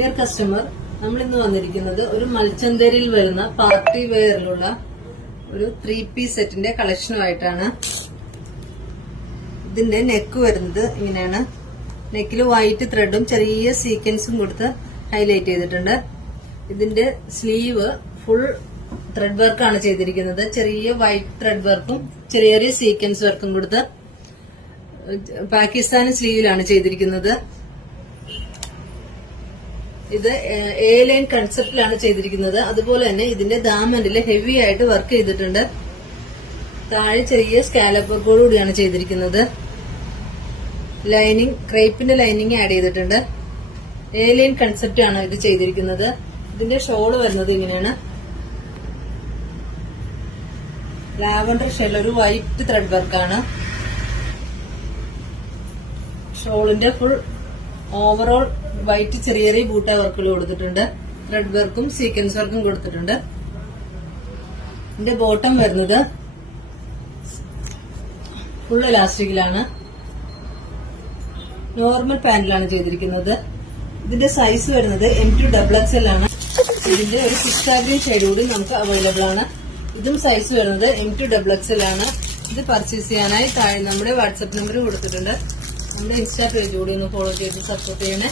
Dear customer, നമ്മൾ ഇന്ന് വന്നിരിക്കുന്നത് ഒരു മൽച്ചന്തേരിയിൽ വരുന്ന പാർട്ടി വെയറിലുള്ള ഒരു 3-പീസ് സെറ്റിന്റെ കളക്ഷനുമായിട്ടാണ്. ഇതിന്റെ നെക്ക് വരുന്നത് ഇങ്ങനെയാണ്. നെക്കിൽ വൈറ്റ് ത്രെഡും ചെറിയ സീക്വൻസും കൊടുത്ത് ഹൈലൈറ്റ് ചെയ്തിട്ടുണ്ട്. ഇതിന്റെ സ്ലീവ് ഫുൾ ത്രെഡ് വർക്കാണ് ചെയ്തിരിക്കുന്നത്. ചെറിയ വൈറ്റ് ത്രെഡ് വർക്കും ചെറിയ ചെറിയ സീക്വൻസ് വർക്കും കൊടുത്ത് പാകിസ്ഥാനി സ്ലീവിലാണ് ചെയ്തിരിക്കുന്നത്. ഇത് എ ലൈൻ കൺസെപ്റ്റിലാണ് ചെയ്തിരിക്കുന്നത്. അതുപോലെ തന്നെ ഇതിന്റെ ദാമന്റില് ഹെവി ആയിട്ട് വർക്ക് ചെയ്തിട്ടുണ്ട്. താഴെ ചെറിയ സ്കാലപ്പ് വർക്കോടുകൂടിയാണ് ചെയ്തിരിക്കുന്നത്. ലൈനിങ് ക്രേപ്പിന്റെ ലൈനിങ് ആഡ് ചെയ്തിട്ടുണ്ട്. എ ലൈൻ കൺസെപ്റ്റ് ആണ് ഇത് ചെയ്തിരിക്കുന്നത്. ഇതിന്റെ ഷോള് വരുന്നത് ഇങ്ങനെയാണ്. ലാവൻഡർ ഷെൽ ഒരു വൈറ്റ് ത്രെഡ് വർക്കാണ്. ഷോളിന്റെ ഫുൾ ഓവറോൾ വൈറ്റ് ചെറിയ ചെറിയ ബൂട്ട വർക്കുകൾ കൊടുത്തിട്ടുണ്ട്. ത്രെഡ് വർക്കും സീക്വൻസ് വർക്കും കൊടുത്തിട്ടുണ്ട്. ഇതിന്റെ ബോട്ടം വരുന്നത് ഫുൾ ഇലാസ്റ്റിക്കിലാണ്. നോർമൽ പാന്റിലാണ് ചെയ്തിരിക്കുന്നത്. ഇതിന്റെ സൈസ് വരുന്നത് M2XXL ആണ്. ഇതിന്റെ ഒരു പിസ്ത ഗ്രീൻ ഷെയ്ഡ് കൂടി നമുക്ക് അവൈലബിൾ ആണ്. ഇതും സൈസ് വരുന്നത് M2XXL ആണ്. ഇത് പർച്ചേസ് ചെയ്യാനായി താഴെ നമ്മുടെ വാട്സ്ആപ്പ് നമ്പർ കൊടുത്തിട്ടുണ്ട്. നമ്മുടെ ഇൻസ്റ്റാ പേജ് കൂടി ഒന്ന് ഫോളോ ചെയ്ത് സപ്പോർട്ട് ചെയ്യണേ.